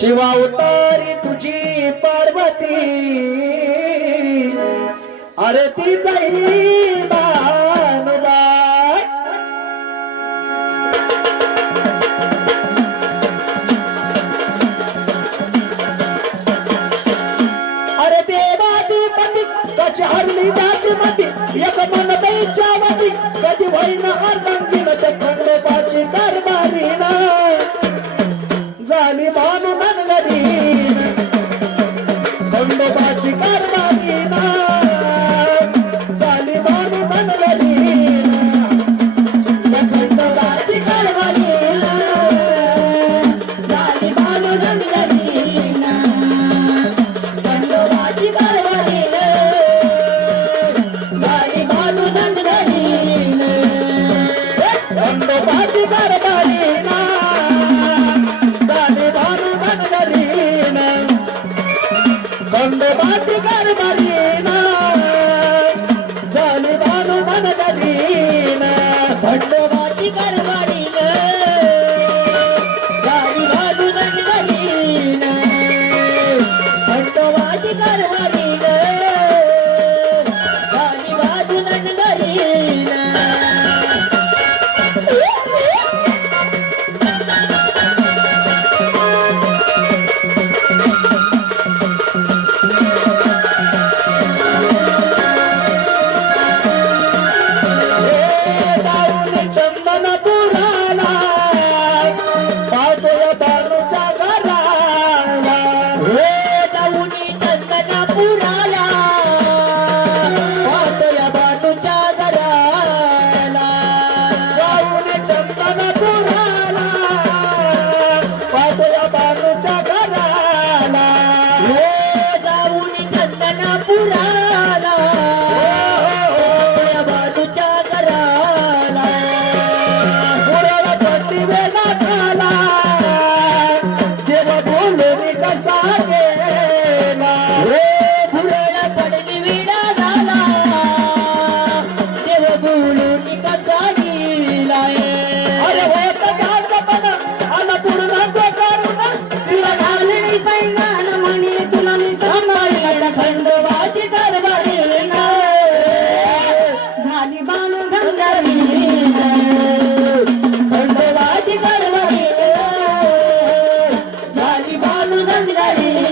शिवावतारी तुझी पार्वती अरे ती जाई बानुबाई अरे देवादी पती कशी हरली जाती मती एक मन दैच्यावती कधी होईन अर्धांगीन ते खंडोबाची कारभारीण झाली भानु धनगरीण खंडोबाची कारभारीण झाली भानु धनगरीण या खंडोबाची कारभारीण झाली भानु धनगरीण खंडोबाची कारभारीण झाली भानु धनगरीण खंडोबाची कारभारीण खंडोबाची कारभारीण झाली भानु धनगरीण खंडोबाची कारभारीण झाली भानु धनगरीण खंडोबाची कारभारीण झाली भानु धनगरीण खंडोबाची कारभारीण झाली भानु धनगरीण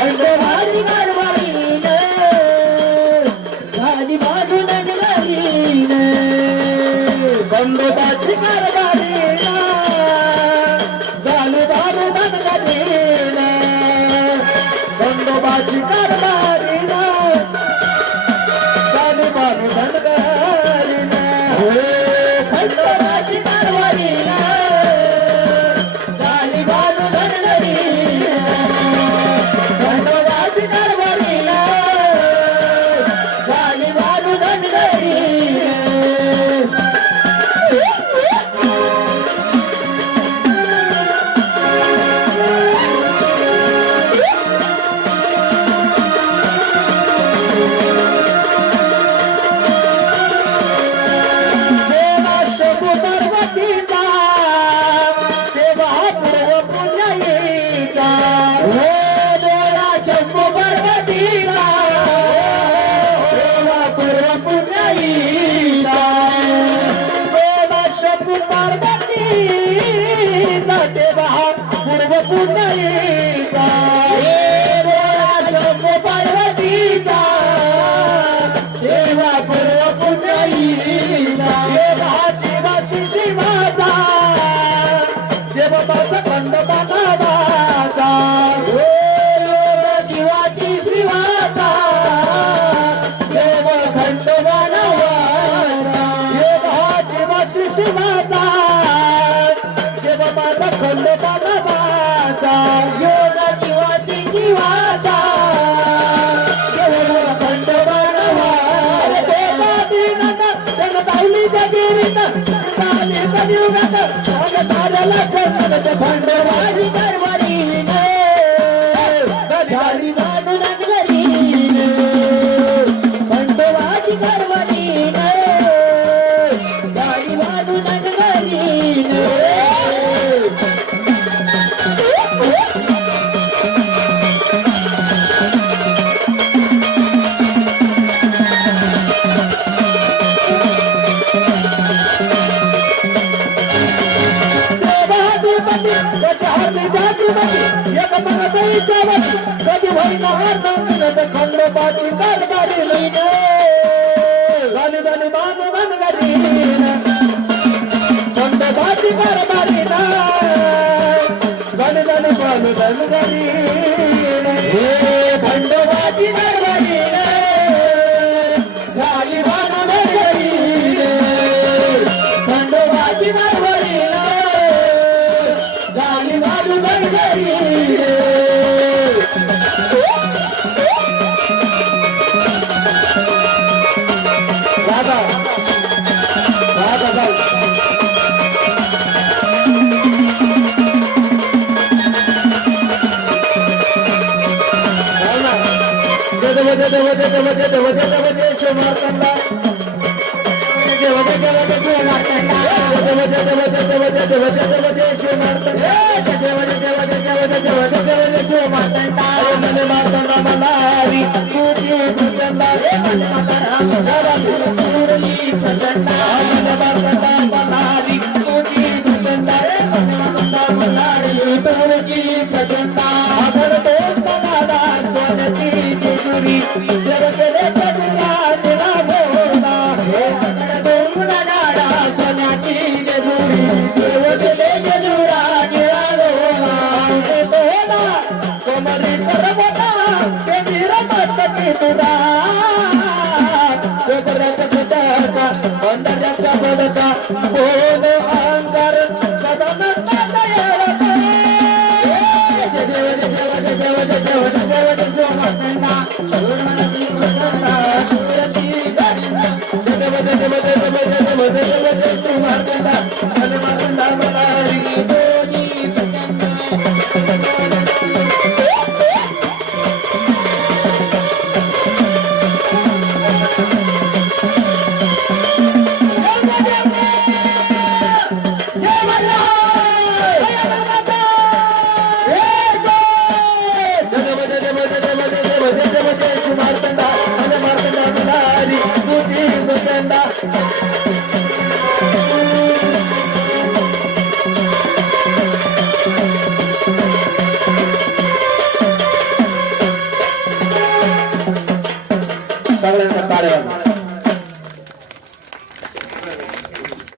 खंडोबाची कारभारीण झाली भानु धनगरीण खंडोबाची कारभारीण झाली भानु धनगरीण खंडोबाची कारभारीण झाली भानु धनगरीण खंडोबाची कारभारीण पार्वतीला देवा पूर्व पुण्याईला देवा शंभू पार्वतीला देवा पूर्व पुण्याईला देवा शंभू पार्वतीचा देवा पूर्व पुण्याईला देवा जीवाची शिवाचा देवा माझा खंडोबा नावाचा जीवाची शिवाचा देव खंडोबा नावाचा देवा जीवाची शिवाचा देव माझा खंडोबा नावाचा योग जीवाची जीवाचा देव खंडोबा नावाचा देवा दिनात जन दावली जगिरीत काली कलियुगात साऱ्याला जगत खंडोबाची कारभारीने झाली भांडून अंगरीने खंडोबाची कारभारीने झाली भांडून अंगरीने कधी होईना खंडोबाची कारभारी गाणी गाणी बांधू गणगरी खंडोबाची कारभारी गाणी गाणी बांधू गणगरी खंडोबाची कारभारी झाली बांधू गणगरी खंडोबाची कारभारी झाली बांधू गणगरी सगळ्यांना टाळ्या वाजवा.